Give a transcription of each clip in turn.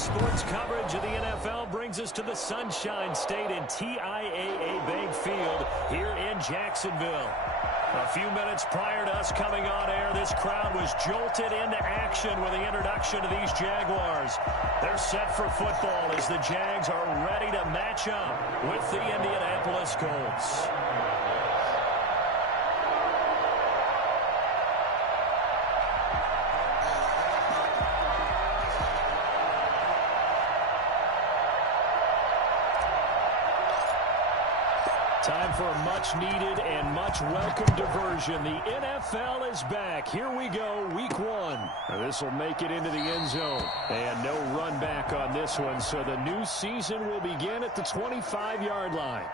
Sports coverage of the NFL brings us to the Sunshine State and TIAA Bank Field here in Jacksonville. A few minutes prior to us coming on air, this crowd was jolted into action with the introduction of these Jaguars. They're set for football as the Jags are ready to match up with the Indianapolis Colts. Time for a much-needed and much-welcome diversion. The NFL is back. Here we go, week one. This will make it into the end zone. And no run back on this one, so the new season will begin at the 25-yard line.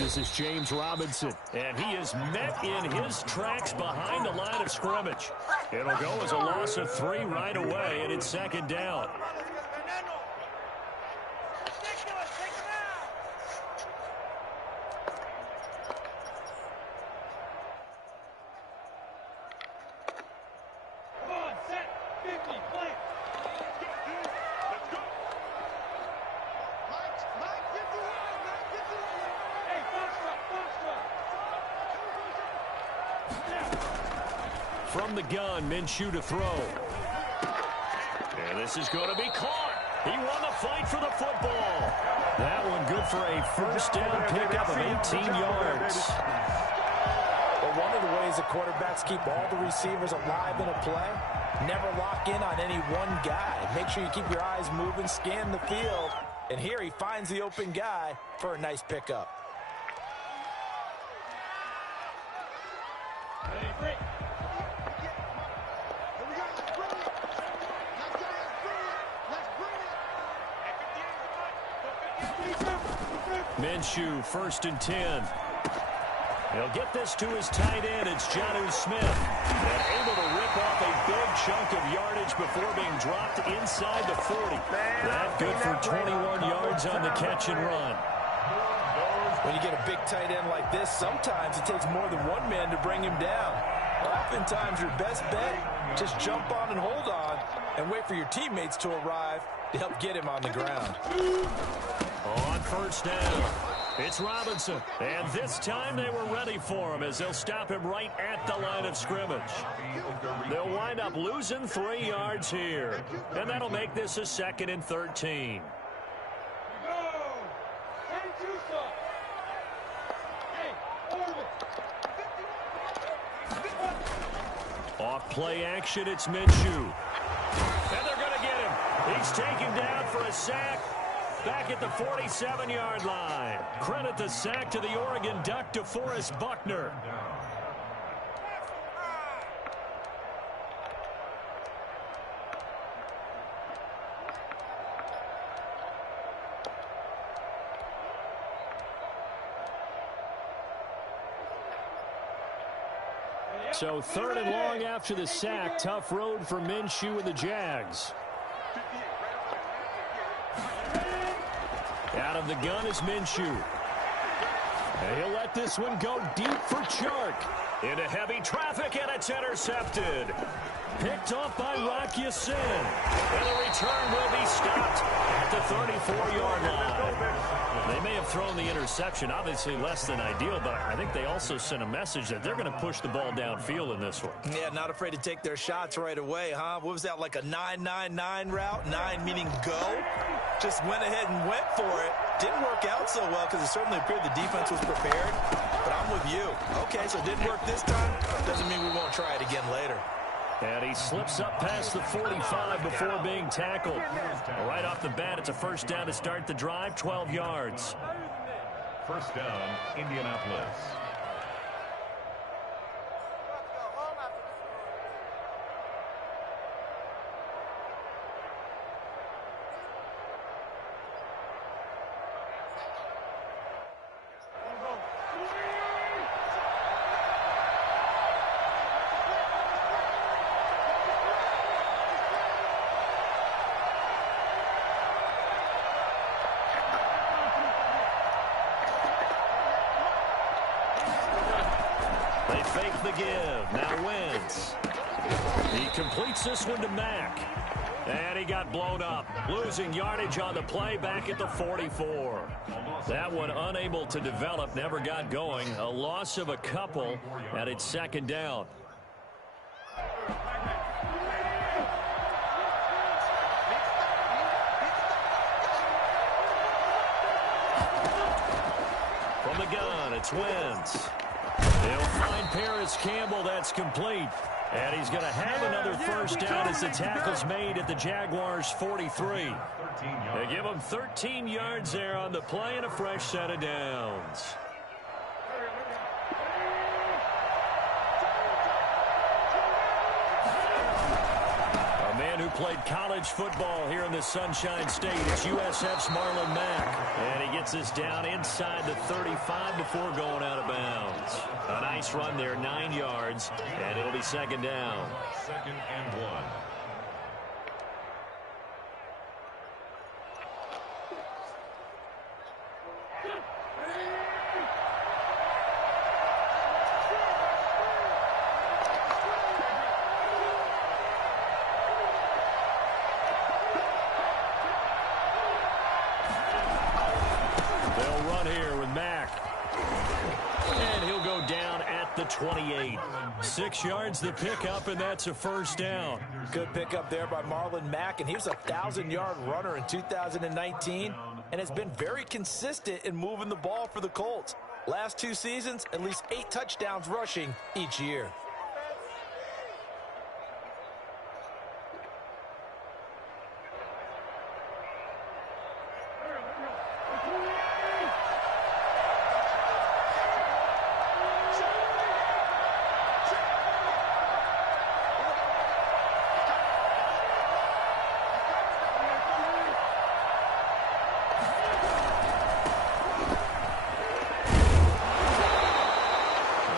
This is James Robinson, and he is met in his tracks behind the line of scrimmage. It'll go as a loss of 3 right away, and it's second down. From the gun, Minshew to throw. And this is going to be caught. He won the fight for the football. That one good for a first down pickup of 18 yards. Well, one of the ways the quarterbacks keep all the receivers alive in a play, never lock in on any one guy. Make sure you keep your eyes moving, scan the field. And here he finds the open guy for a nice pickup. Minshew, 1st and 10. He'll get this to his tight end. It's Jonnu Smith. And able to rip off a big chunk of yardage before being dropped inside the 40. That good for 21 yards on the catch and run. When you get a big tight end like this, sometimes it takes more than one man to bring him down. Oftentimes, your best bet, just jump on and hold on and wait for your teammates to arrive to help get him on the ground. On first down, it's Robinson. And this time they were ready for him as they'll stop him right at the line of scrimmage. They'll wind up losing 3 yards here. And that'll make this a 2nd and 13. Off play action, it's Minshew. And they're going to get him. He's taken down for a sack. Back at the 47-yard line. Credit the sack to the Oregon Duck, DeForest Buckner. So 3rd and long after the sack. Tough road for Minshew and the Jags. Out of the gun is Minshew. And he'll let this one go deep for Chark. Into heavy traffic, and it's intercepted. Picked off by Rock Ya-Sin. And the return will be stopped at the 34-yard line. They may have thrown the interception, obviously less than ideal, but I think they also sent a message that they're going to push the ball downfield in this one. Yeah, not afraid to take their shots right away, huh? What was that, like a 9-9-9 route? 9 meaning go? Just went ahead and went for it. Didn't work out so well because it certainly appeared the defense was prepared. But I'm with you. Okay, so it didn't work this time. Doesn't mean we won't try it again later. And he slips up past the 45 before being tackled. Right off the bat, it's a first down to start the drive, 12 yards. First down, Indianapolis. They fake the give. Now Wentz. He completes this one to Mack. And he got blown up. Losing yardage on the play back at the 44. That one unable to develop. Never got going. A loss of a couple. And it's second down. From the gun, it's Wentz. They'll find Paris Campbell. That's complete. And he's going to have another first down as the tackle's made at the Jaguars' 43. They give him 13 yards there on the play and a fresh set of downs. A man who played college football here in the Sunshine State. It's USF's Marlon Mack. And he gets this down inside the 35 before going out of bounds. A nice run there, 9 yards, and it'll be second down. Second and 1. They'll run here with Mack. And he'll go down at the 28. 6 yards the pickup, and that's a first down. Good pickup there by Marlon Mack, and he was a 1,000-yard runner in 2019 and has been very consistent in moving the ball for the Colts. Last 2 seasons, at least 8 touchdowns rushing each year.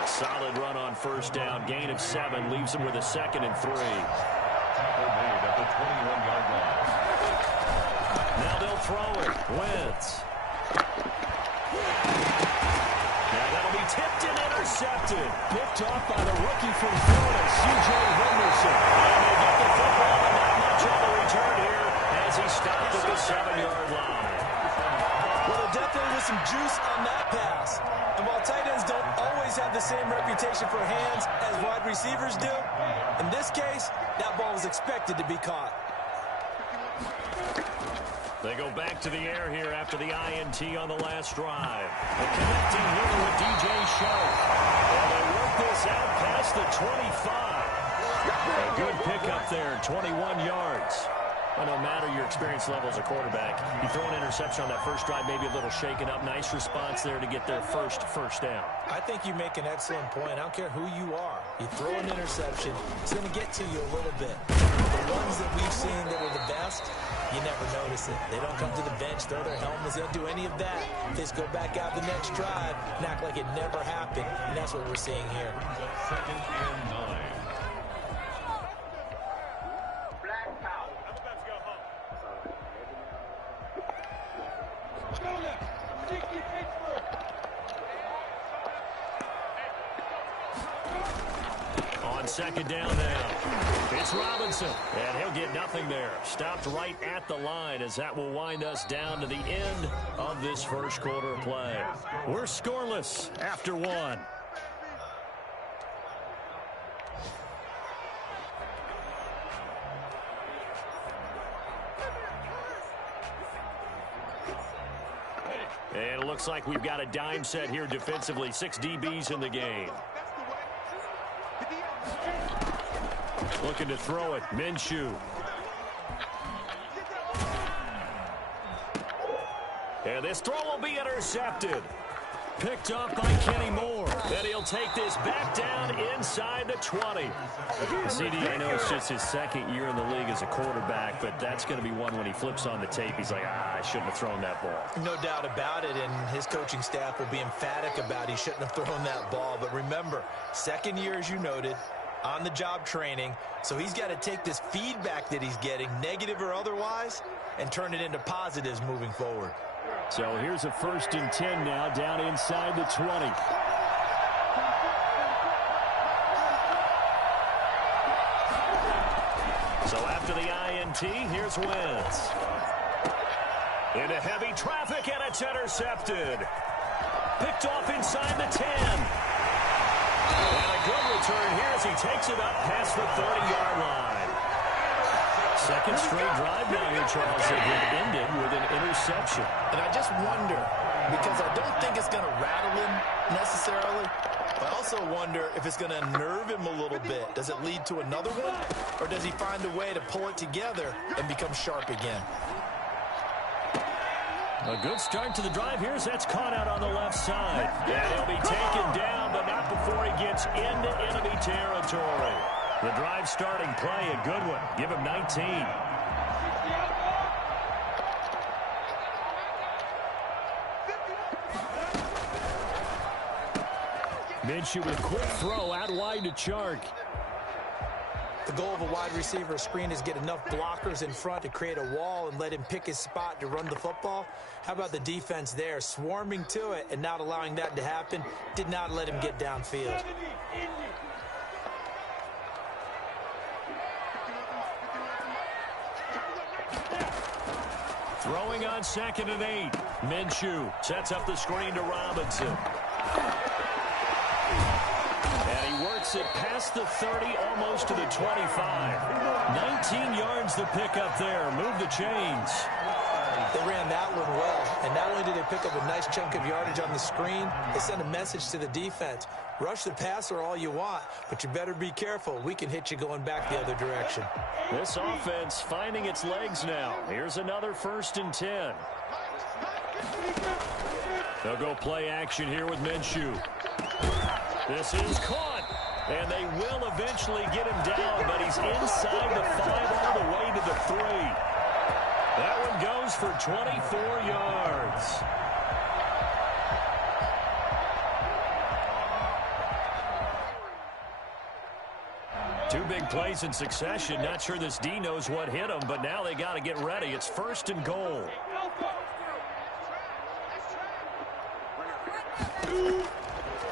Solid run on first down. Gain of 7 leaves him with a 2nd and 3. Tackle made at the 21-yard line. Now they'll throw it. Wentz. Now that'll be tipped and intercepted. Picked off by the rookie from Florida, C.J. Henderson. And they get the football, and not much on the return here as he stopped at the 7-yard line. Well, there definitely was some juice on that pass. And while tight ends don't always have the same reputation for hands as wide receivers do, in this case, that ball was expected to be caught. They go back to the air here after the INT on the last drive. The connecting hitter with DJ Sharp. And they work this out past the 25. A good pickup there, 21 yards. Well, no matter your experience level as a quarterback, you throw an interception on that first drive, maybe a little shaken up. Nice response there to get their first down. I think you make an excellent point. I don't care who you are. You throw an interception, it's going to get to you a little bit. The ones that we've seen that were the best, you never notice it. They don't come to the bench, throw their helmets, they don't do any of that. They just go back out the next drive and act like it never happened, and that's what we're seeing here. Second and 9. On second down now, it's Robinson, and he'll get nothing there. Stopped right at the line as that will wind us down to the end of this first quarter of play. We're scoreless after 1. And it looks like we've got a dime set here defensively. 6 DBs in the game. Looking to throw it. Minshew. And this throw will be intercepted. Picked off by Kenny Moore. And he'll take this back down inside the 20. CD, I know it's just his second year in the league as a quarterback, but that's going to be one when he flips on the tape. He's like, I shouldn't have thrown that ball. No doubt about it, and his coaching staff will be emphatic about he shouldn't have thrown that ball. But remember, second year, as you noted, on-the-job training, so he's got to take this feedback that he's getting, negative or otherwise, and turn it into positives moving forward. So here's a 1st and 10 now, down inside the 20. after the INT. Here's Wentz. Into heavy traffic, and it's intercepted. Picked off inside the 10. And a good return here as he takes it up past the 30-yard line. Second straight drive now here, Charles, that would end it with an interception. And I just wonder, because I don't think it's going to rattle him necessarily, but I also wonder if it's going to unnerve him a little bit. Does it lead to another one, or does he find a way to pull it together and become sharp again? A good start to the drive here as that's caught out on the left side. And he'll be taken down, but not before he gets into enemy territory. The drive starting play, a good one. Give him 19. Minshew with a quick throw out wide to Chark. The goal of a wide receiver screen is get enough blockers in front to create a wall and let him pick his spot to run the football. How about the defense there, swarming to it and not allowing that to happen? Did not let him get downfield. Throwing on 2nd and 8. Minshew sets up the screen to Robinson. And he works it past the 30, almost to the 25. 19 yards the pickup there. Move the chains. They ran that one well, and not only did they pick up a nice chunk of yardage on the screen, they sent a message to the defense. Rush the passer all you want, but you better be careful. We can hit you going back the other direction. This offense finding its legs now. Here's another 1st and 10. They'll go play action here with Minshew. This is caught, and they will eventually get him down, but he's inside the 5 all the way to the 3. That one goes for 24 yards. Two big plays in succession. Not sure this D knows what hit him, but now they got to get ready. It's 1st and goal.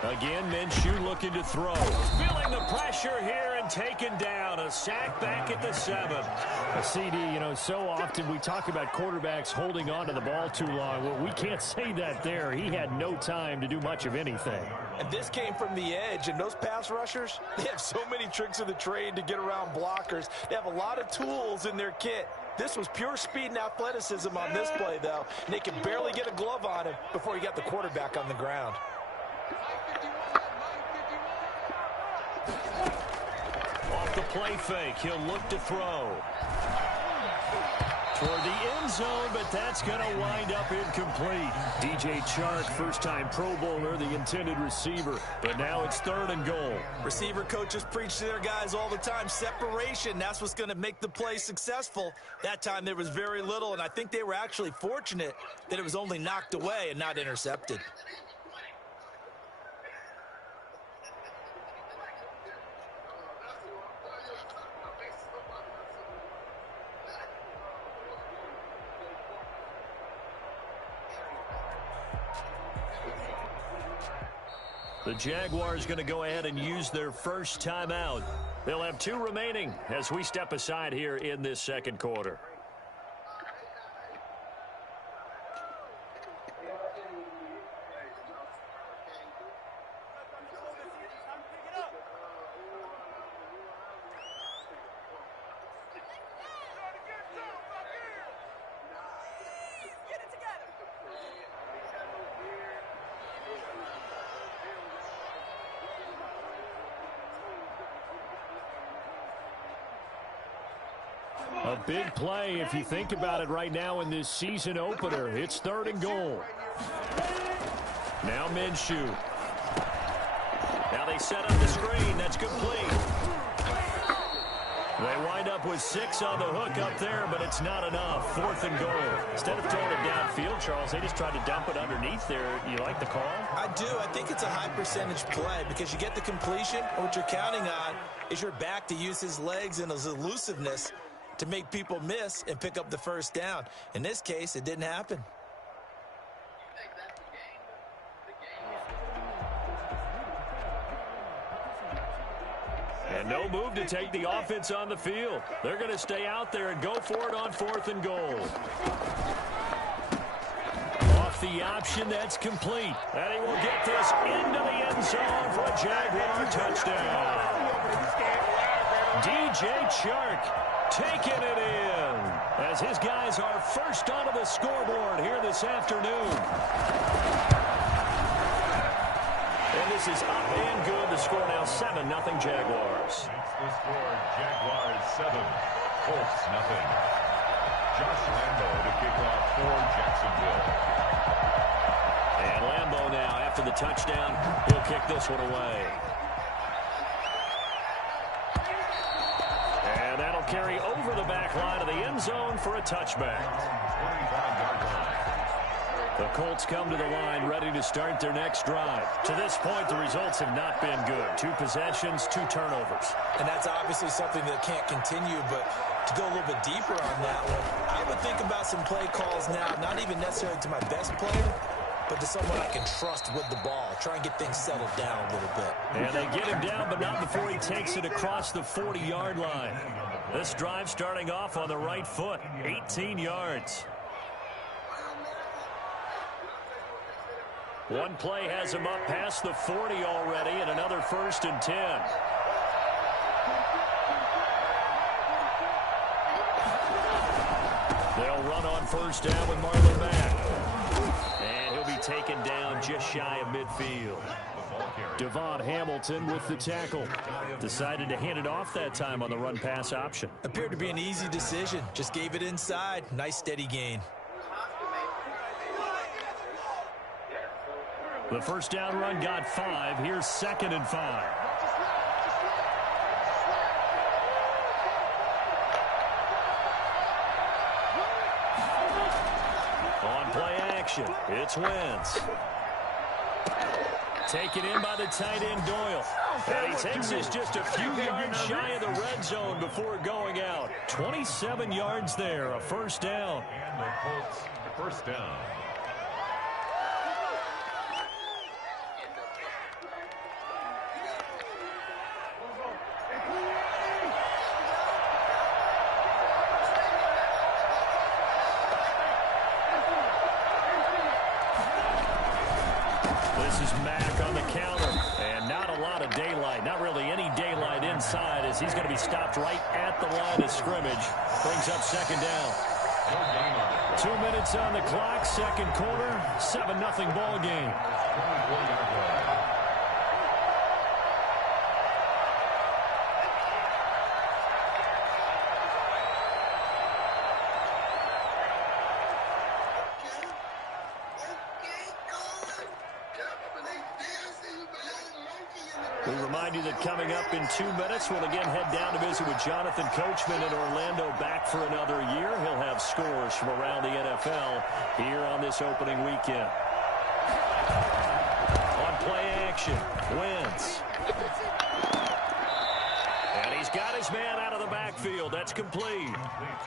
Again, Minshew looking to throw. Feeling the pressure here and taken down. A sack back at the 7. A CD, you know, so often we talk about quarterbacks holding on to the ball too long. Well, we can't say that there. He had no time to do much of anything. And this came from the edge, and those pass rushers, they have so many tricks of the trade to get around blockers. They have a lot of tools in their kit. This was pure speed and athleticism on this play, though, and they could barely get a glove on him before he got the quarterback on the ground. Off the play fake, he'll look to throw. Toward the end zone, but that's going to wind up incomplete. DJ Chark, first-time Pro Bowler, the intended receiver. But now it's 3rd and goal. Receiver coaches preach to their guys all the time. Separation, that's what's going to make the play successful. That time there was very little, and I think they were actually fortunate that it was only knocked away and not intercepted. The Jaguars going to go ahead and use their first timeout. They'll have 2 remaining as we step aside here in this 2nd quarter. A big play if you think about it right now in this season opener. It's 3rd and goal. Now Minshew. Now they set up the screen. That's complete. They wind up with 6 on the hook up there, but it's not enough. 4th and goal. Instead of throwing it downfield, Charles, they just tried to dump it underneath there. You like the call? I do. I think it's a high percentage play because you get the completion, and what you're counting on is your back to use his legs and his elusiveness to make people miss and pick up the first down. In this case, it didn't happen. And no move to take the offense on the field. They're going to stay out there and go for it on 4th and goal. Off the option, that's complete. And he will get this into the end zone for a Jaguar touchdown. DJ Chark taking it in as his guys are first onto the scoreboard here this afternoon. And this is up and good. The score now 7-0 Jaguars. The score, Jaguars 7, Colts 0. Josh Lambo to kick off for Jacksonville. And Lambo now, after the touchdown, he'll kick this one away. And that'll carry over the back line of the end zone for a touchback. 25-yard line. The Colts come to the line ready to start their next drive. To this point, the results have not been good. 2 possessions, 2 turnovers. And that's obviously something that can't continue, but to go a little bit deeper on that one, I would think about some play calls now, not even necessarily to my best player, but to someone I can trust with the ball. Try and get things settled down a little bit. And they get him down, but not before he takes it across the 40-yard line. This drive starting off on the right foot, 18 yards. One play has him up past the 40 already, and another 1st and 10. They'll run on 1st down with Marlon Mack. And he'll be taken down just shy of midfield. Devon Hamilton with the tackle. Decided to hand it off that time on the run-pass option. Appeared to be an easy decision. Just gave it inside. Nice steady gain. The 1st down run got 5. Here's 2nd and 5. On play action, it's Wentz. Taken in by the tight end Doyle. And he takes this just a few yards shy of the red zone before going out. 27 yards there, a 1st down. And the Colts, 1st down. This is Mack on the counter, and not a lot of daylight, not really any daylight inside as he's going to be stopped right at the line of scrimmage. Brings up 2nd down. 2 minutes on the clock, 2nd quarter, 7-0 ball game. We remind you that coming up in 2 minutes, we'll again head down to visit with Jonathan Coachman in Orlando, back for another year. He'll have scores from around the NFL here on this opening weekend. On play action, Wentz. And he's got his man out of the backfield. That's complete.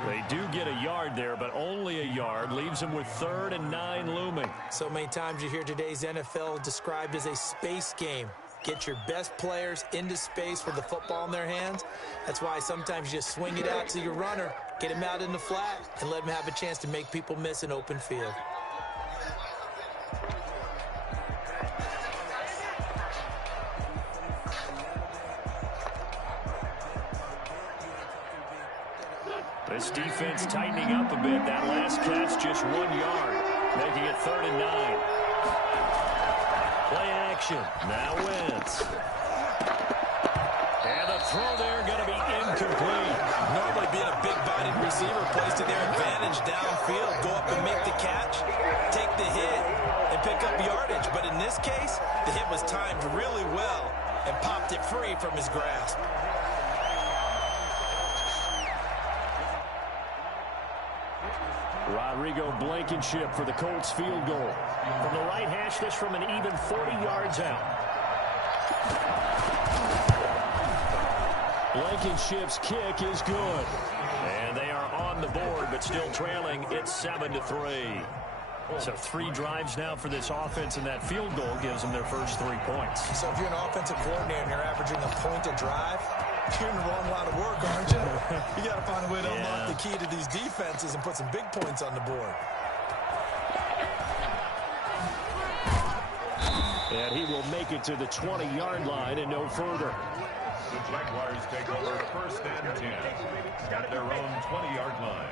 They do get a yard there, but only a yard. Leaves him with 3rd and 9 looming. So many times you hear today's NFL described as a space game. Get your best players into space with the football in their hands. That's why sometimes you just swing it out to your runner, get him out in the flat, and let him have a chance to make people miss an open field. This defense tightening up a bit. That last catch just 1 yard, making it 3rd and 9. Play action. Now Wentz. And the throw there going to be incomplete. Normally being a big-bodied receiver plays to their advantage downfield. Go up and make the catch, take the hit, and pick up yardage. But in this case, the hit was timed really well and popped it free from his grasp. Rodrigo Blankenship for the Colts field goal. From the right hash, this from an even 40 yards out. Blankenship's kick is good. And they are on the board, but still trailing. It's 7-3. So 3 drives now for this offense, and that field goal gives them their first 3 points. So if you're an offensive coordinator and you're averaging a point a drive, You're in the wrong line of work, aren't you? You got to find a way to unlock the key to these defenses and put some big points on the board. And he will make it to the 20-yard line and no further. The Jaguars take over first and 10 at their own 20-yard line.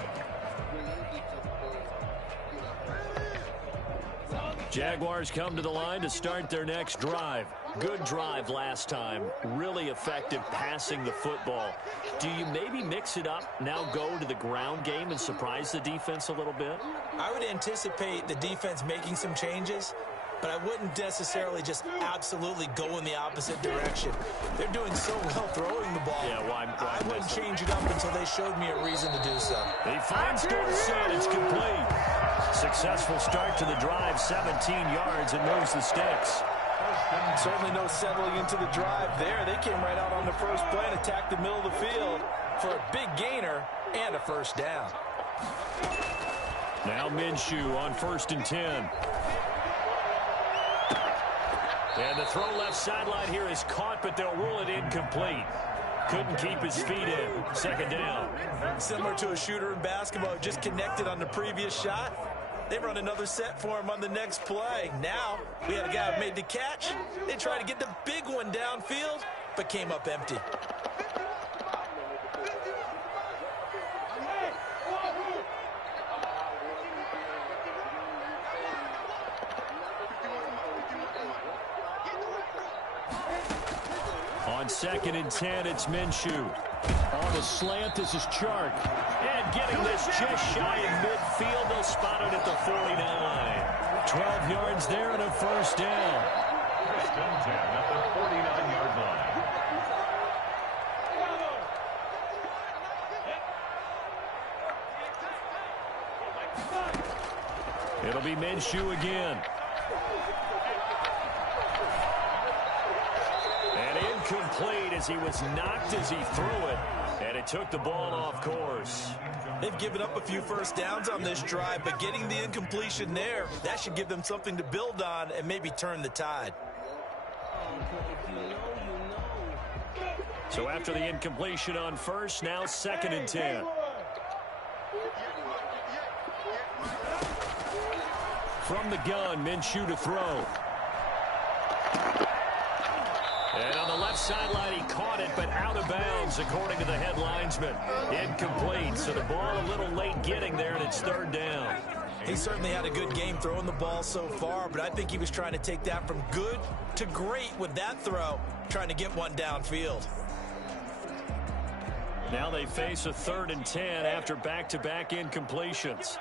Jaguars come to the line to start their next drive. Good drive last time. Really effective passing the football. Do you maybe mix it up, now go to the ground game and surprise the defense a little bit? I would anticipate the defense making some changes, but I wouldn't necessarily just absolutely go in the opposite direction. They're doing so well throwing the ball. Yeah, I wouldn't change it up until they showed me a reason to do so. He finds Dorsett. It's complete. Successful start to the drive, 17 yards, and moves the sticks. Certainly no settling into the drive there. They came right out on the first play and attacked the middle of the field for a big gainer and a first down. Now Minshew on 1st and 10. And the throw left sideline here is caught, but they'll rule it incomplete. Couldn't keep his feet in. 2nd down. Similar to a shooter in basketball, just connected on the previous shot. They run another set for him on the next play. Now, we had a guy who made the catch. They tried to get the big one downfield, but came up empty. On 2nd and 10, it's Minshew. On the slant, this is Chark. And getting this just shy of midfield, they'll spot it at the 49. 12 yards there and a first down. First and 10 at the 49-yard line. It'll be Minshew again. Complete as he was knocked as he threw it, and it took the ball off course. They've given up a few first downs on this drive, but getting the incompletion there, that should give them something to build on and maybe turn the tide. So after the incompletion on first, now 2nd and 10. From the gun, Minshew to throw. And on the left sideline, he caught it, but out of bounds, according to the head linesman. Incomplete, so the ball a little late getting there, and it's 3rd down. He certainly had a good game throwing the ball so far, but I think he was trying to take that from good to great with that throw, trying to get one downfield. Now they face a 3rd and 10 after back-to-back incompletions.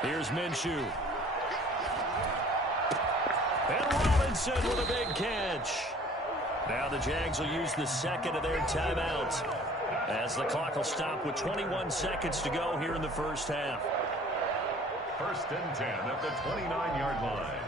Here's Minshew. And Robinson with a big catch. Now the Jags will use the 2nd of their timeouts as the clock will stop with 21 seconds to go here in the first half. First and 10 at the 29-yard line.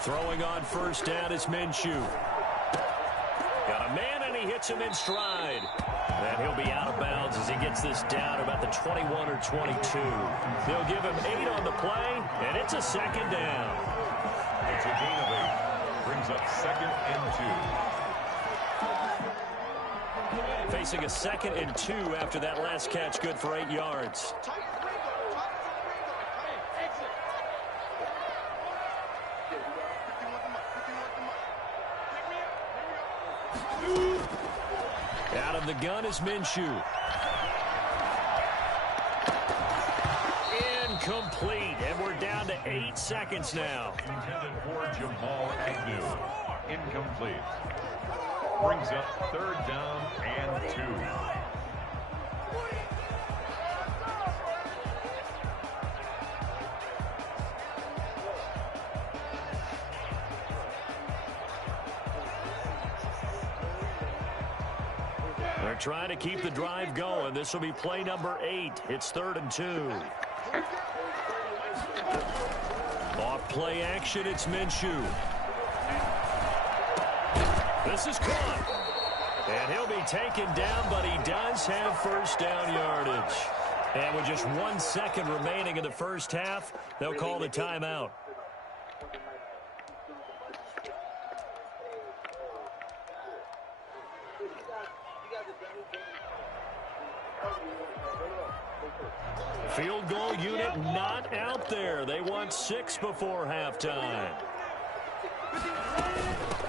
Throwing on first down is Minshew. Got a man, and he hits him in stride. And he'll be out of bounds as he gets this down about the 21 or 22. They'll give him 8 on the play, and it's a 2nd down. It's a gain of 8. Brings up 2nd and 2. Facing a 2nd and 2 after that last catch, good for 8 yards. Out of the gun is Minshew. Incomplete, and we're down to 8 seconds now. Intended for Jamal Agnew. Incomplete. Brings up 3rd down and 2. They're They're trying to keep the drive going. This will be play number 8. It's 3rd and 2. Off play action, it's Minshew. This is caught. And he'll be taken down, but he does have first down yardage. And with just 1 second remaining in the first half, they'll call the timeout. Field goal unit not out there. They want 6 before halftime.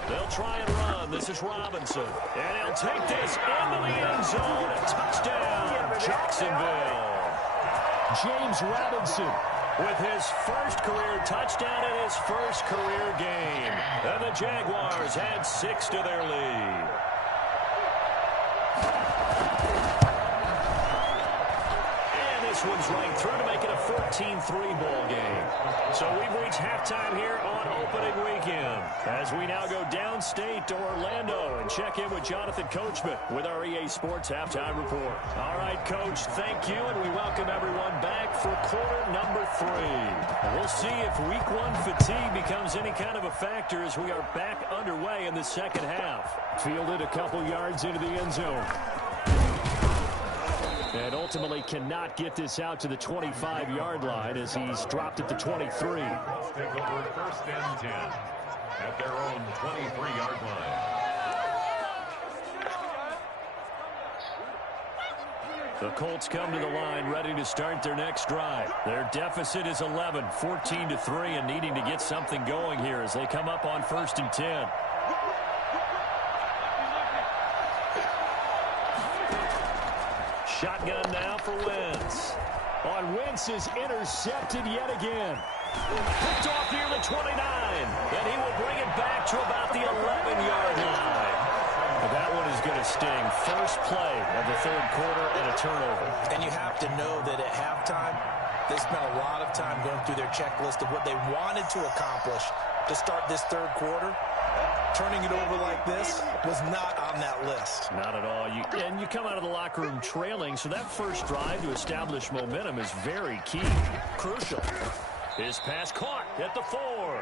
They'll try and run. This is Robinson. And he'll take this into the end zone. Touchdown, Jacksonville. James Robinson with his first career touchdown in his first career game. And the Jaguars add 6 to their lead. This one's right through to make it a 14-3 ball game. So we've reached halftime here on opening weekend as we now go downstate to Orlando and check in with Jonathan Coachman with our EA Sports Halftime Report. All right, Coach, thank you, and we welcome everyone back for quarter number 3. We'll see if week 1 fatigue becomes any kind of a factor as we are back underway in the second half. Fielded a couple yards into the end zone. And ultimately cannot get this out to the 25-yard line as he's dropped at the 23. Take over 1st and 10 at their own 23-yard line. The Colts come to the line ready to start their next drive. Their deficit is 11, 14-3, and needing to get something going here as they come up on 1st and 10. Shotgun now for Wentz. On Wentz is intercepted yet again. Picked off near the 29. And he will bring it back to about the 11-yard line. That one is going to sting. First play of the 3rd quarter and a turnover. And you have to know that at halftime, they spent a lot of time going through their checklist of what they wanted to accomplish to start this 3rd quarter. Turning it over like this was not on that list. Not at all. And you come out of the locker room trailing, so that first drive to establish momentum is very key. Crucial. His pass caught at the 4.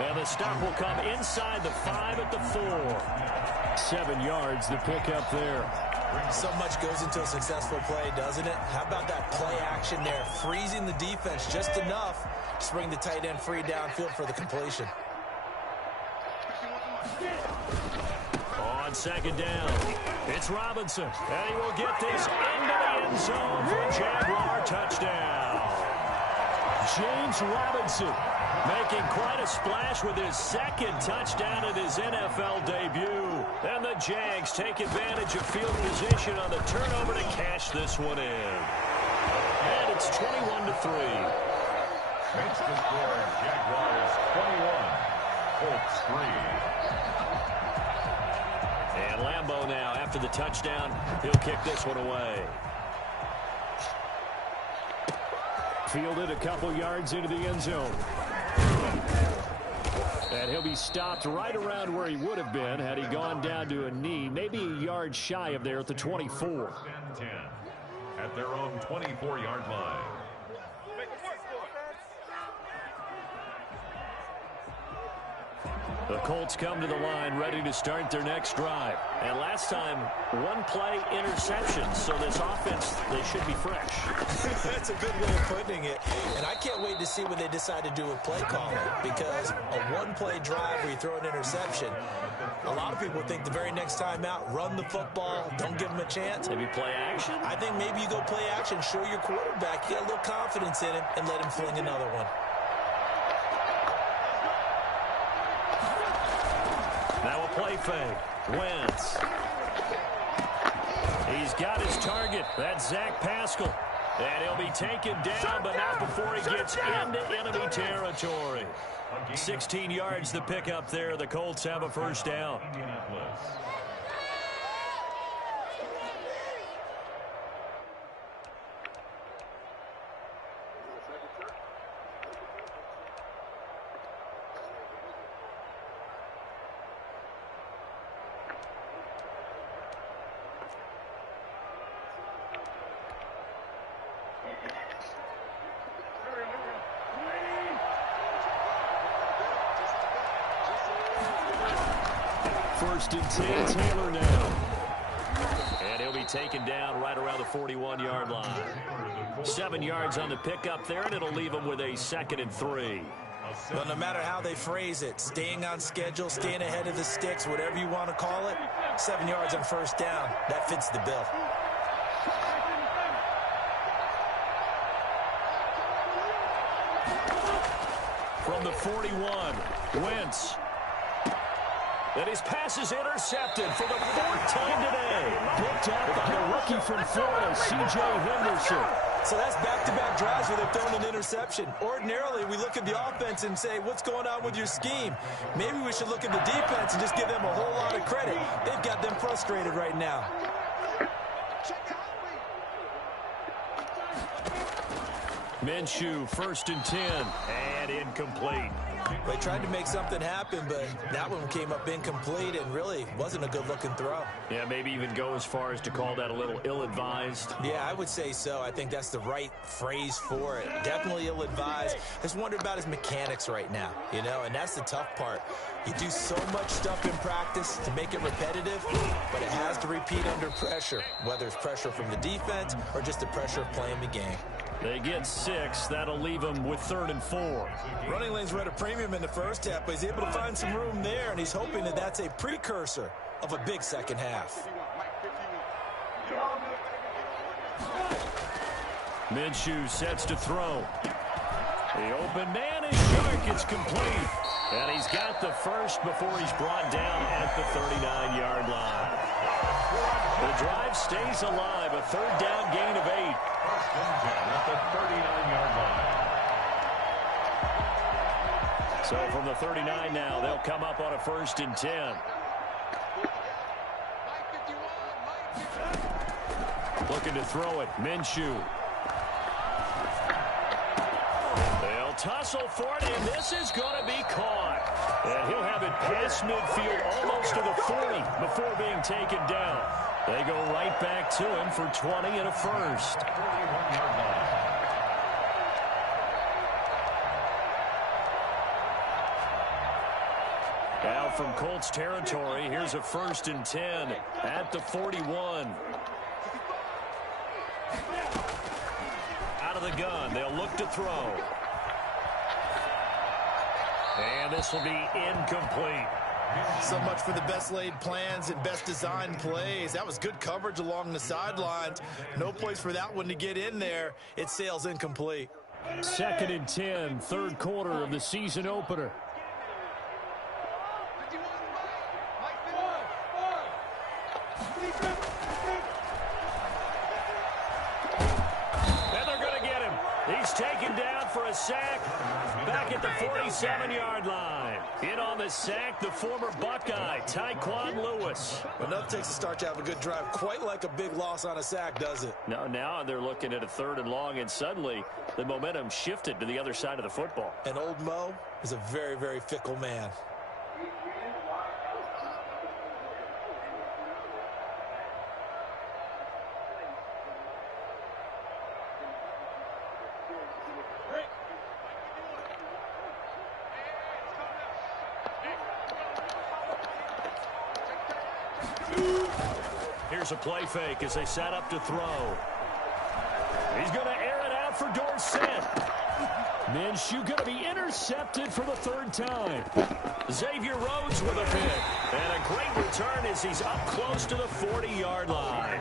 And the stop will come inside the 5 at the 4. 7 yards, the pickup there. So much goes into a successful play, doesn't it? How about that play action there? Freezing the defense just enough to bring the tight end free downfield for the completion. On 2nd down, it's Robinson, and he will get this into the end zone for a Jaguar touchdown. James Robinson making quite a splash with his 2nd touchdown in his NFL debut. And the Jags take advantage of field position on the turnover to cash this one in. And it's 21-3. Makes the score Jaguars 21, Colts 3. And Lambeau now, after the touchdown, he'll kick this one away. Fielded a couple yards into the end zone. And he'll be stopped right around where he would have been had he gone down to a knee, maybe a yard shy of there at the 24. 1st and 10 at their own 24-yard line. The Colts come to the line ready to start their next drive. And last time, 1-play interception. So this offense, they should be fresh. That's a good way of putting it. And I can't wait to see what they decide to do with play calling. Because a 1-play drive where you throw an interception, a lot of people think the very next time out, run the football, don't give them a chance. Maybe play action? I think maybe you go play action, show your quarterback you got a little confidence in him, and let him fling another one. Now a play fake. Wentz. He's got his target. That's Zach Pascal. And he'll be taken down, but not before he gets into enemy territory. 16 yards the pickup there. The Colts have a first down. first and 10. Taylor now. And he'll be taken down right around the 41-yard line. 7 yards on the pickup there, and it'll leave him with a 2nd and 3. Well, no matter how they phrase it, staying on schedule, staying ahead of the sticks, whatever you want to call it, 7 yards on first down, that fits the bill. From the 41, Wentz. And his pass is intercepted for the 4th time today. Picked up by the rookie from Florida, C.J. Henderson. So that's back-to-back drives where they've thrown an interception. Ordinarily, we look at the offense and say, what's going on with your scheme? Maybe we should look at the defense and just give them a whole lot of credit. They've got them frustrated right now. Minshew, 1st and 10, and incomplete. They tried to make something happen, but that one came up incomplete and really wasn't a good-looking throw. Yeah, maybe even go as far as to call that a little ill-advised. Yeah, I would say so. I think that's the right phrase for it. Definitely ill-advised. I just wonder about his mechanics right now, you know, and that's the tough part. You do so much stuff in practice to make it repetitive, but it has to repeat under pressure, whether it's pressure from the defense or just the pressure of playing the game. They get 6. That'll leave them with 3rd and 4. Running lanes were at a premium in the first half, but he's able to find some room there, and he's hoping that that's a precursor of a big second half. Minshew sets to throw. The open man is Shark. It's complete. And he's got the first before he's brought down at the 39-yard line. The drive stays alive. A 3rd down gain of 8. First and 10 at the 39-yard line. So from the 39 now, they'll come up on a 1st and 10. Looking to throw it. Minshew. They'll tussle for it, and this is going to be caught. And he'll have it past midfield almost to the 40 before being taken down. They go right back to him for 20 and a first. 31-yard line. Now from Colts territory, here's a 1st and 10 at the 41. Out of the gun, they'll look to throw. And this will be incomplete. So much for the best laid plans and best designed plays. That was good coverage along the sidelines. No place for that one to get in there. It sails incomplete. 2nd and 10, 3rd quarter of the season opener. And they're going to get him. He's taken down for a sack back at the 47-yard line. In on the sack, the former Buckeye, Tyquan Lewis. Enough takes a start to have a good drive. Quite like a big loss on a sack, does it? No, now they're looking at a 3rd and long, and suddenly the momentum shifted to the other side of the football. And old Mo is a very, very fickle man. Here's a play fake as they set up to throw. He's going to air it out for Dorsett. Minshew going to be intercepted for the 3rd time. Xavier Rhodes with a pick. And a great return as he's up close to the 40-yard line.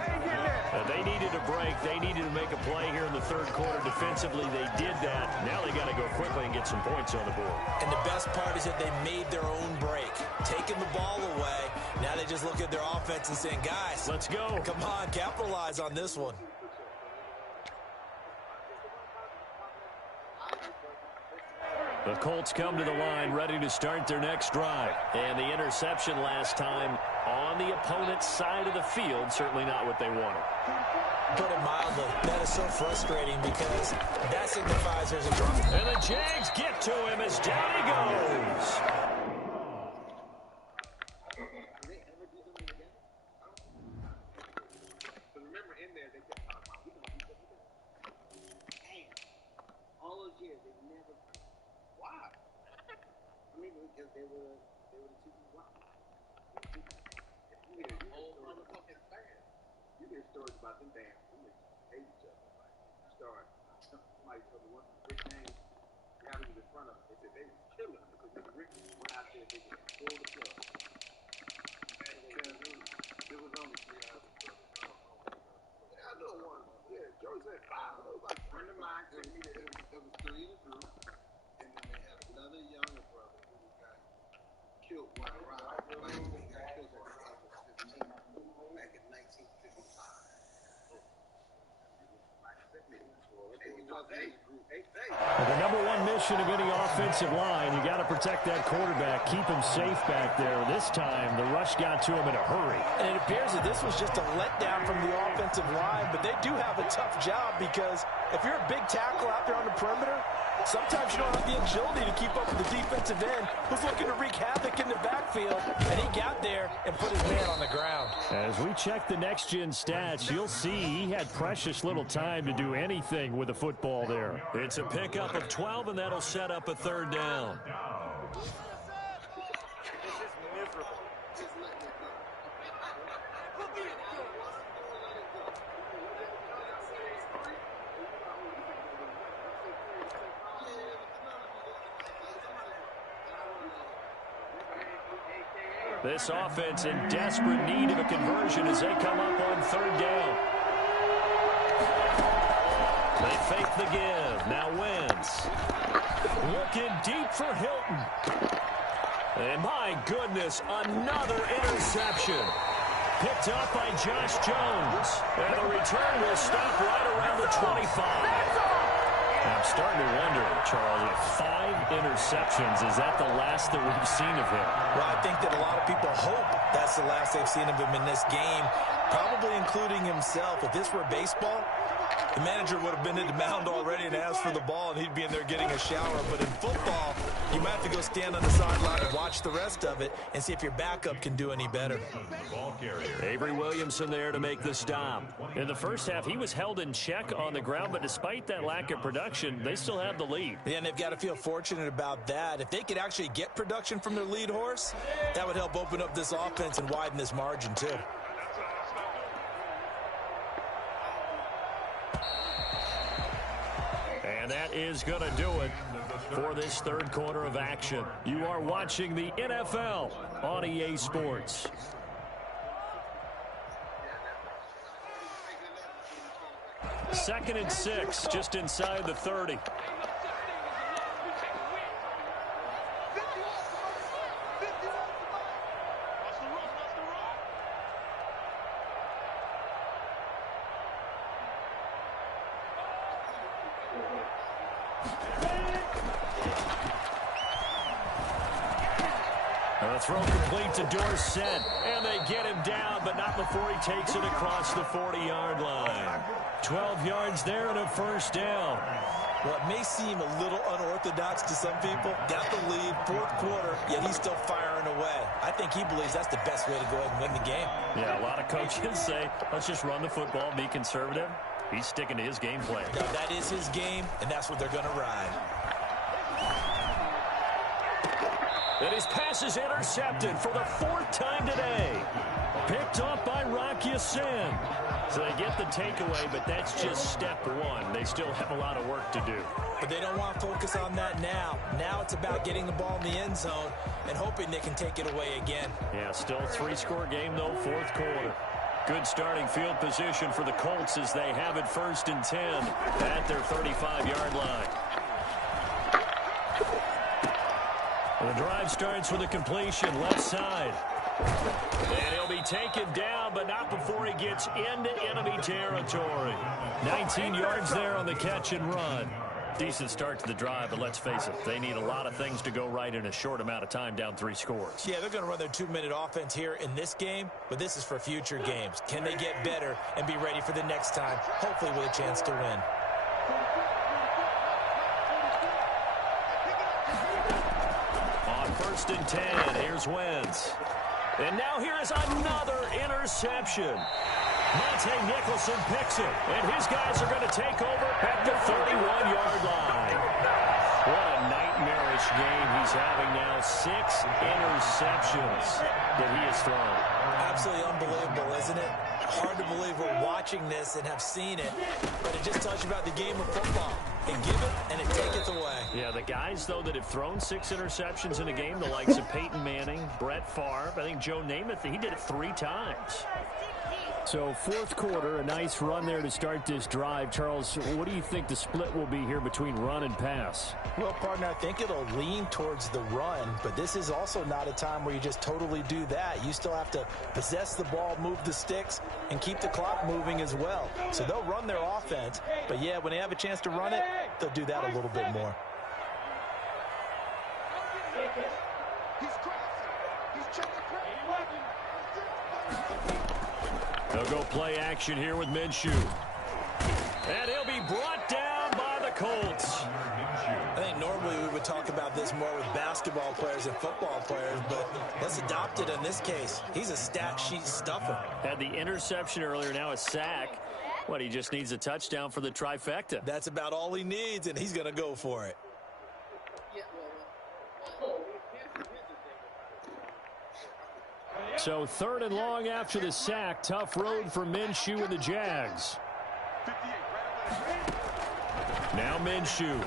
They needed a break. They needed to make a play here in the 3rd quarter defensively. They did that. Now they got to go quickly and get some points on the board. And the best part is that they made their own break. Taking the ball away. Now they just look at their offense and saying, guys, let's go. Come on, capitalize on this one. The Colts come to the line ready to start their next drive. And the interception last time on the opponent's side of the field, certainly not what they wanted. Put it mildly, that is so frustrating because that signifies there's a drop. And the Jags get to him as down he goes. Because they were the two. about them damn. They hate each other. Like, start. Somebody told me one big name. The guy who was in front of them. They said they was killing them because Nigga Rick went out there and they just pulled the plug. It was only 3 hours. I know one. Yeah, Joey said 5. It was like a friend of mine. It was 3 in a group, and then they had another younger brother who got killed while around. Like, he got killed at the age of 15 back in 1955. Well, the number one mission of any offensive line, you got to protect that quarterback, keep him safe back there. This time, the rush got to him in a hurry. And it appears that this was just a letdown from the offensive line, but they do have a tough job because if you're a big tackle out there on the perimeter, sometimes you don't have the agility to keep up with the defensive end who's looking to wreak havoc in the backfield, and he got there and put his man on the ground. As we check the next-gen stats, you'll see he had precious little time to do anything with the football there. It's a pickup of 12, and that'll set up a 3rd down. This offense in desperate need of a conversion as they come up on 3rd down. They fake the give. Now Wentz. Looking deep for Hilton. And my goodness, another interception. Picked up by Josh Jones. And the return will stop right around the 25. I'm starting to wonder, Charles, if 5 interceptions, is that the last that we've seen of him? Well, I think that a lot of people hope that's the last they've seen of him in this game, probably including himself. If this were baseball, the manager would have been in the mound already and asked for the ball, and he'd be in there getting a shower. But in football, you might have to go stand on the sideline and watch the rest of it and see if your backup can do any better. Avery Williamson there to make the stop. In the first half, he was held in check on the ground, but despite that lack of production, they still have the lead. Yeah, and they've got to feel fortunate about that. If they could actually get production from their lead horse, that would help open up this offense and widen this margin too. And that is going to do it for this 3rd quarter of action. You are watching the NFL on EA Sports. Second and 6, just inside the 30. Throw complete to Dorsett, and they get him down, but not before he takes it across the 40-yard line. 12 yards there and a 1st down. Well, it may seem a little unorthodox to some people. Got the lead, 4th quarter, yet he's still firing away. I think he believes that's the best way to go ahead and win the game. Yeah, a lot of coaches say, let's just run the football, be conservative. He's sticking to his game plan. No, that is his game, and that's what they're going to ride. And his pass is intercepted for the 4th time today. Picked off by Rocky Sin. So they get the takeaway, but that's just step 1. They still have a lot of work to do. But they don't want to focus on that now. Now it's about getting the ball in the end zone and hoping they can take it away again. Yeah, still a 3-score game, though, 4th quarter. Good starting field position for the Colts as they have it 1st and 10 at their 35-yard line. The drive starts with a completion left side. And he'll be taken down, but not before he gets into enemy territory. 19 yards there on the catch and run. Decent start to the drive, but let's face it, they need a lot of things to go right in a short amount of time, down 3 scores. Yeah, they're going to run their 2-minute offense here in this game, but this is for future games. Can they get better and be ready for the next time, hopefully with a chance to win? On 1st and 10, here's Wentz. And now here is another interception. Monte Nicholson picks it, and his guys are going to take over at the 31-yard line. What a nightmarish game he's having now. 6 interceptions that he has thrown. Absolutely unbelievable, isn't it? Hard to believe we're watching this and have seen it, but it just tells you about the game of football. It give it, and it taketh away. Yeah, the guys, though, that have thrown 6 interceptions in a game, the likes of Peyton Manning, Brett Favre, I think Joe Namath, he did it 3 times. So, fourth quarter, a nice run there to start this drive. Charles, what do you think the split will be here between run and pass? Well, partner, I think it'll lean towards the run, but this is also not a time where you just totally do that. You still have to possess the ball, move the sticks, and keep the clock moving as well. So they'll run their offense, but yeah, when they have a chance to run it, they'll do that a little bit more. They'll go play action here with Minshew. And he'll be brought down by the Colts. I think normally we would talk about this more with basketball players and football players, but let's adopt it in this case. He's a stat sheet stuffer. Had the interception earlier, now a sack. What, he just needs a touchdown for the trifecta. That's about all he needs, and he's going to go for it. So 3rd and long after the sack. Tough road for Minshew and the Jags. Now Minshew.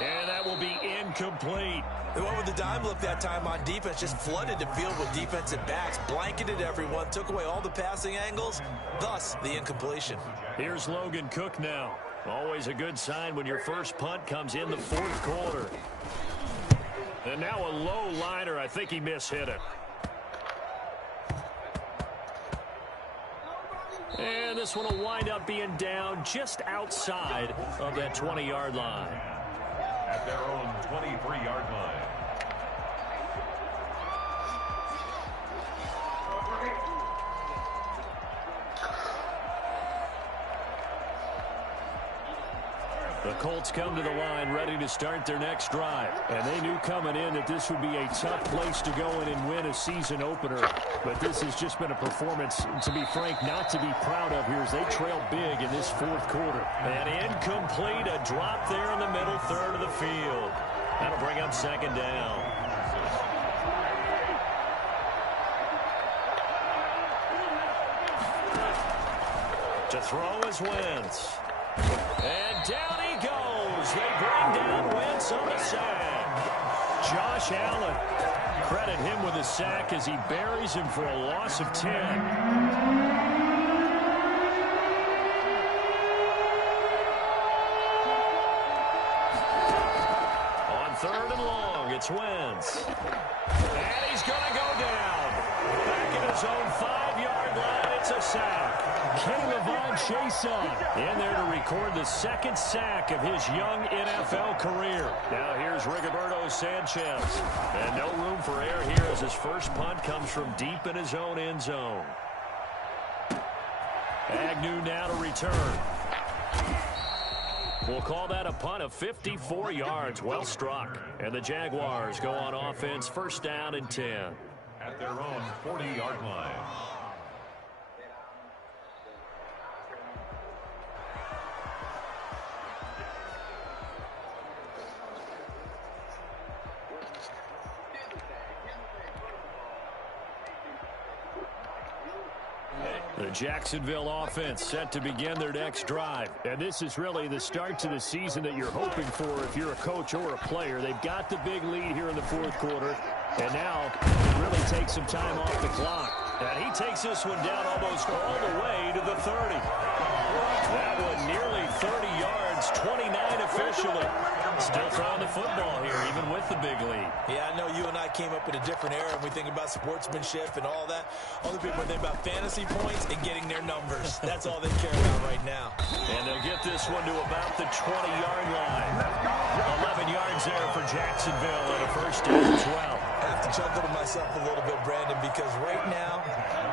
And that will be incomplete. They went with the dime look that time on defense, just flooded the field with defensive backs, blanketed everyone, took away all the passing angles, thus the incompletion. Here's Logan Cook now. Always a good sign when your first punt comes in the 4th quarter. And now a low liner. I think he mishit it. And this one will wind up being down just outside of that 20-yard line. At their own 23-yard line. The Colts come to the line ready to start their next drive. And they knew coming in that this would be a tough place to go in and win a season opener. But this has just been a performance, to be frank, not to be proud of here as they trail big in this 4th quarter. And incomplete, a drop there in the middle third of the field. That'll bring up 2nd down. To throw is Wentz. And down he goes. They bring down Wentz on the sack. Josh Allen. Credit him with a sack as he buries him for a loss of 10. On 3rd and long, it's Wentz. And he's going to go down. Back in his own 5-yard line, it's a sack. Kayvon Chason in there to record the 2nd sack of his young NFL career. Now here's Rigoberto Sanchez. And no room for error here as his first punt comes from deep in his own end zone. Agnew now to return. We'll call that a punt of 54 yards. Well struck. And the Jaguars go on offense, 1st down and 10. At their own 40-yard line. The Jacksonville offense set to begin their next drive. And this is really the start to the season that you're hoping for if you're a coach or a player. They've got the big lead here in the 4th quarter. And now really take some time off the clock. And he takes this one down almost all the way to the 30. That one nearly 30 yards, 29 officially. Still throwing the football here, even with the big lead. Yeah, I know you and I came up in a different era, and we think about sportsmanship and all that. Other people think about fantasy points and getting their numbers. That's all they care about right now. And they'll get this one to about the 20-yard line. 11 yards there for Jacksonville and a 1st down as well. I have to chuckle to myself a little bit, Brandon, because right now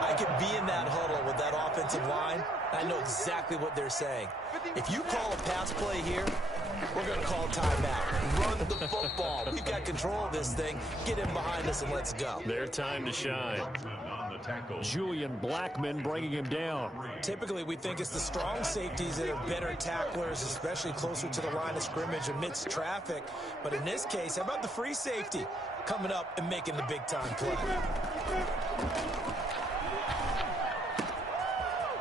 I could be in that huddle with that offensive line. I know exactly what they're saying. If you call a pass play here, we're going to call timeout. Run the football. We've got control of this thing. Get in behind us and let's go. Their time to shine. tackle. Julian Blackman bringing him down. Typically, we think it's the strong safeties that are better tacklers, especially closer to the line of scrimmage amidst traffic. But in this case, how about the free safety coming up and making the big-time play?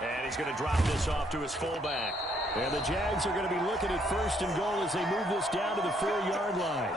And he's going to drop this off to his fullback. And the Jags are going to be looking at 1st and goal as they move this down to the 4-yard line.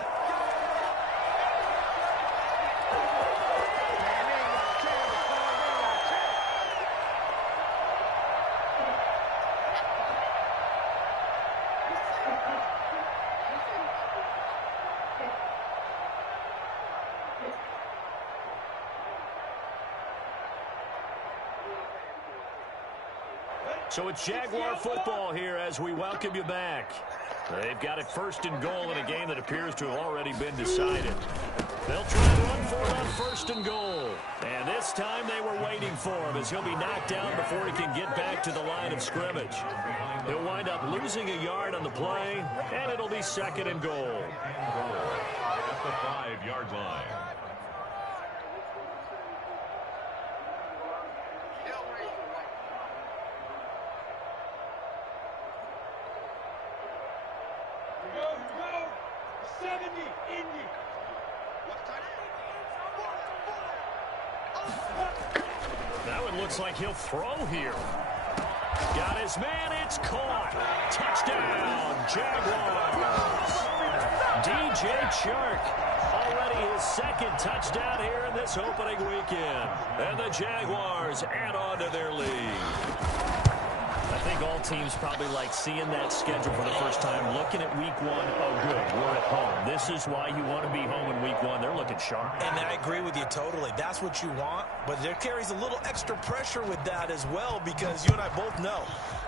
So it's Jaguar football here as we welcome you back. They've got it 1st and goal in a game that appears to have already been decided. They'll try to run for it on 1st and goal. And this time they were waiting for him as he'll be knocked down before he can get back to the line of scrimmage. He'll wind up losing a yard on the play, and it'll be 2nd and goal. At the 5-yard line. Looks like he'll throw here. Got his man, it's caught. Touchdown, Jaguars. DJ Chark, already his 2nd touchdown here in this opening weekend. And the Jaguars add on to their lead. I think all teams probably like seeing that schedule for the first time, looking at week 1. Oh, good, we're at home. This is why you want to be home in week 1. They're looking sharp. And I agree with you totally. That's what you want, but there carries a little extra pressure with that as well because you and I both know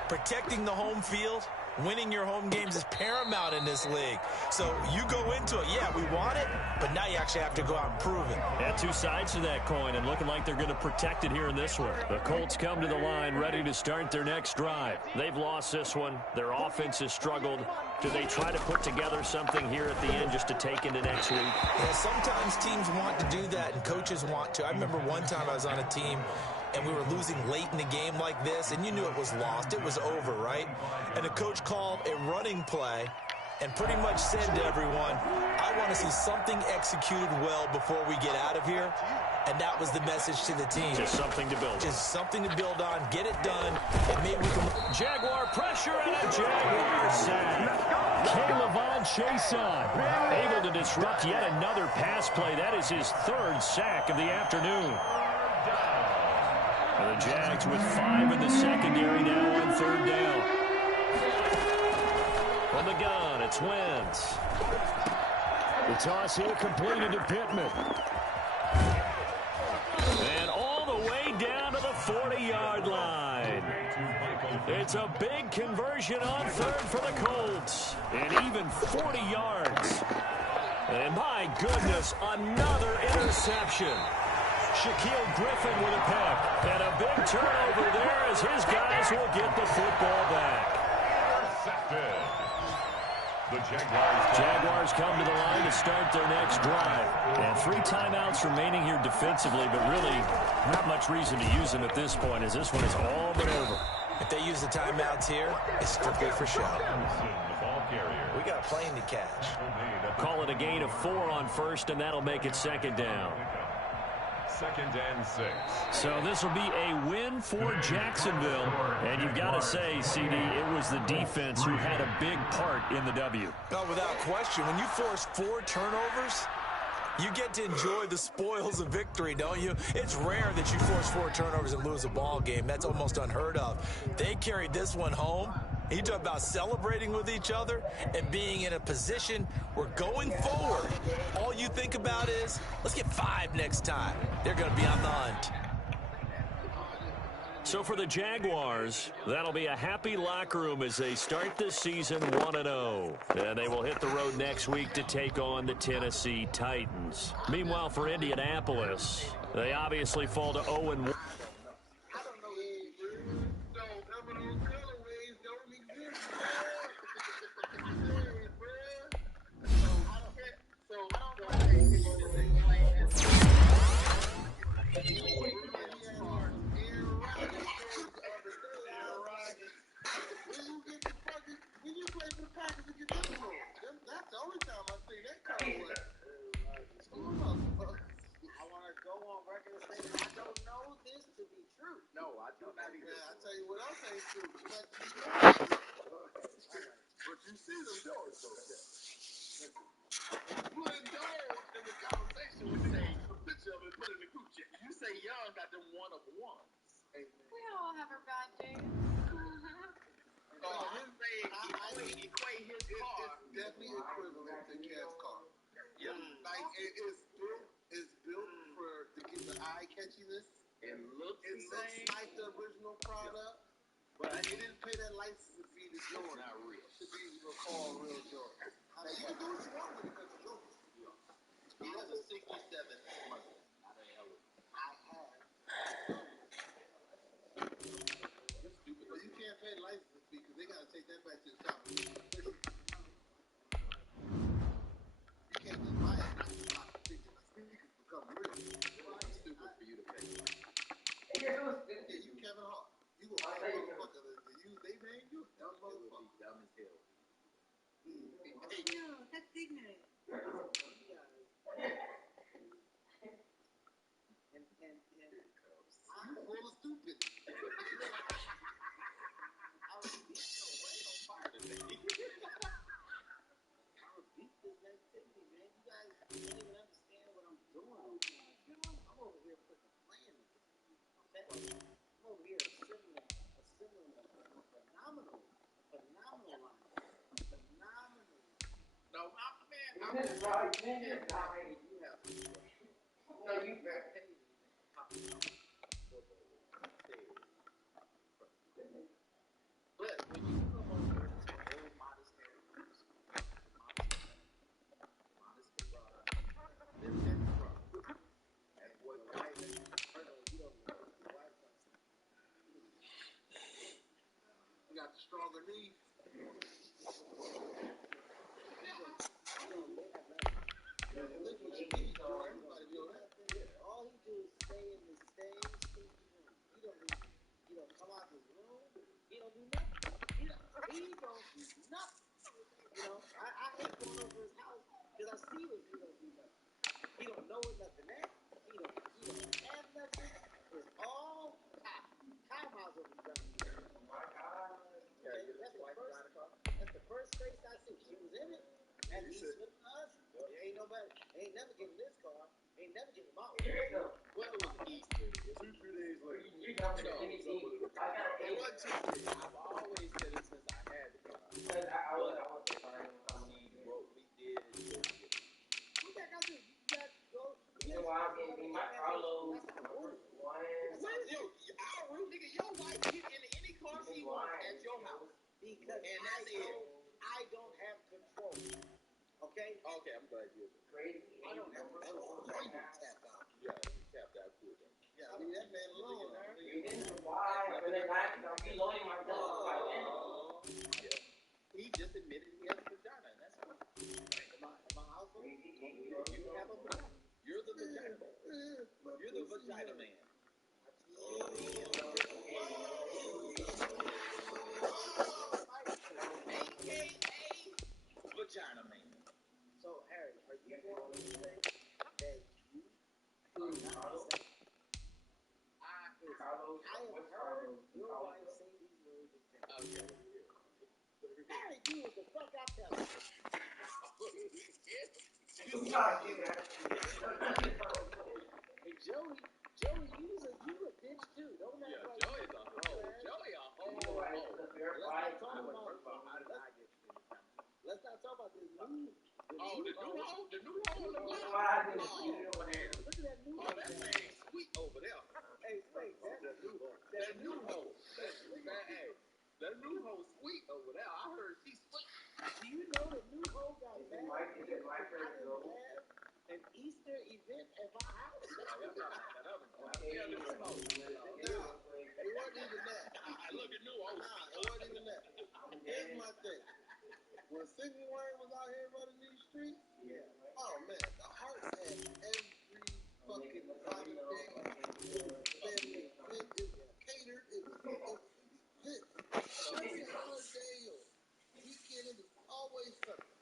protecting the home field, winning your home games is paramount in this league. So you go into it, yeah, we want it, but now you actually have to go out and prove it. Yeah, 2 sides to that coin, and looking like they're going to protect it here in this one. The Colts come to the line ready to start their next drive. They've lost this one. Their offense has struggled. Do they try to put together something here at the end just to take into next week? Yeah, sometimes teams want to do that, and coaches want to. I remember one time I was on a team, and we were losing late in the game like this, and you knew it was lost. It was over, right? And the coach called a running play and pretty much said to everyone, I want to see something executed well before we get out of here. And that was the message to the team. Just something to build on. Just something to build on, get it done, and maybe we can... Jaguar pressure and a Jaguar sack. K'Lavon Chaisson able to disrupt yet another pass play. That is his 3rd sack of the afternoon. And the Jags with 5 in the secondary now on 3rd down. From the gun, it's Wentz. The toss here completed to Pittman. And all the way down to the 40-yard line. It's a big conversion on 3rd for the Colts. And even 40 yards. And my goodness, another interception. Shaquille Griffin with a pick. And a big turnover there as his guys will get the football back. Intercepted. The Jaguars come to the line to start their next drive. And 3 timeouts remaining here defensively, but really not much reason to use them at this point as this one is all but over. If they use the timeouts here, it's strictly for show. We got a plane to catch. Call it a gain of 4 on 1st, and that'll make it 2nd down. 2nd and 6. So this will be a win for Jacksonville. And you've got to say, CD, it was the defense who had a big part in the W. Oh, without question. When you force 4 turnovers, you get to enjoy the spoils of victory, don't you? It's rare that you force 4 turnovers and lose a ball game. That's almost unheard of. They carried this one home. You talk about celebrating with each other and being in a position where going forward, all you think about is, let's get 5 next time. They're going to be on the hunt. So for the Jaguars, that'll be a happy locker room as they start this season 1-0. And they will hit the road next week to take on the Tennessee Titans. Meanwhile, for Indianapolis, they obviously fall to 0-1. I tell you what else ain't true. But you see them doors, though. Put doors in the conversation when you say a picture of it, put it in the group chat. You say Young got them one of ones. Hey, We all have our bad days. I'm saying equate his car. It's definitely equivalent to Kev's car. Yeah. Like it's built to get the eye catchiness. It looks like the original product, but it didn't pay that licensing fee to Jordan. Not real. To be called real Jordan. Now you can do what you want with it because it's yours. He has a 67 Mustang. I have. You're stupid. But you can't pay the licensing fee because they got to take that back to the shop. You can't just buy it. The speakers become real. It's stupid for you to pay. Yeah, you Kevin Hart. You a dumb motherfucker. They named you a dumb motherfucker. Dumb as hell. No, that's ignorant. I'm full of stupid. No, man, I'm just right. You have to. No, you better. But when you come over here to old modest areas, modest product, live that product, and boy, wife, you don't know, your wife does. You got the stronger knees. All he do is stay in the same stinky room. He don't come out his room. He don't do nothing. He don't do nothing. I hate going over his house because I see what he don't do nothing. He don't know what nothing is. He don't have nothing. It's all cow miles over the okay, that's the first face I see. She was in it, and he's with us. Ain't never getting this car. Ain't never getting them out. Well, it was Easter. 2-3 days later. It wasn't 2 days. I've always said it since I had the car. What we did. What that got to do? You got to go. Our room, nigga, your wife get into any car she wants at your house. Because I don't have control. Okay? Okay, I'm glad you did. Crazy. I don't have control. I don't tap out. Yeah, you tapped out too. Yeah, leave that man alone. He just admitted he has a vagina, and that's fine. My household, you have a vagina. You're the vagina man. You're the vagina man. AKA vagina man. So, Harry, are you going to say that you are not the same? I have heard your wife say these words again. Okay. Harry, do what the fuck I tell you. Hey, Joey, you a bitch too. Don't act like Joey's a hoe. Joey a hoe. Let's not talk about this new. The new hoe? The new hoe on the block? Oh, man. Look at that new hoe. Oh, that thing sweet over there. Hey, wait, that new hoe. That new hoe. That new hoe sweet over there. I heard she's sweet. Do you know the new hoe got mad? I didn't have an Easter event at my house. Yeah, it wasn't even that. Look at new hoe. It wasn't even that. Here's my thing. When Sydney Wayne was out here running these streets, oh man, the Hearts had every fucking private day. Family event, it was catered, it was lit. Every holiday or weekend, it was always something.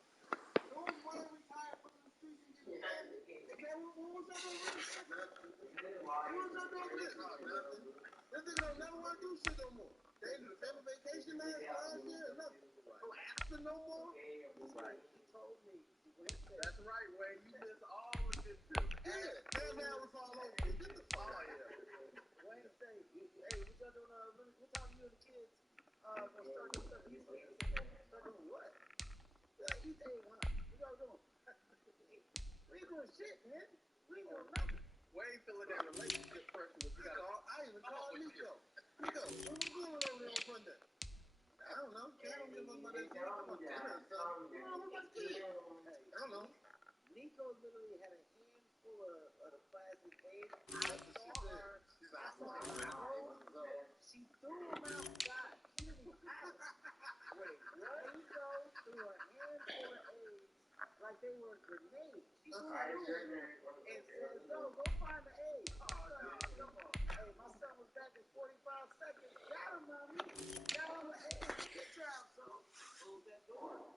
Those Wayne retired from the streets and get mad. What was that doing? What was that doing? Nothing. This nigga don't never want to do shit no more. They did a family vacation last year or nothing. No after no more. That's right. He told me. That's right, Wayne. You missed all of this too. Yeah, now it's all over. Get the fuck out of here. Wayne say, hey, what y'all doing? What time you and the kids gonna start doing stuff? He said, start doing what? Yeah, East egg hunt. What y'all doing? We ain't doing shit, man. We ain't doing nothing. Wayne feeling that relationship pressure with you. I even called Nico. Nico, what we doing over there on Monday? I don't know. I don't give a fuck about that shit. I'm on dinner or something. What about the kids? I don't know. Nico literally had a handful of the plastic eggs. I saw her. She threw them outside. Kennedy House. Wait, what? Nico threw a handful of eggs like they were grenades. She threw them and said, "Yo, go find the eggs." Oh, no, come on. Hey, my son was back in 45 seconds. Got him, mommy. Got all the eggs. Good job, son. Close that door.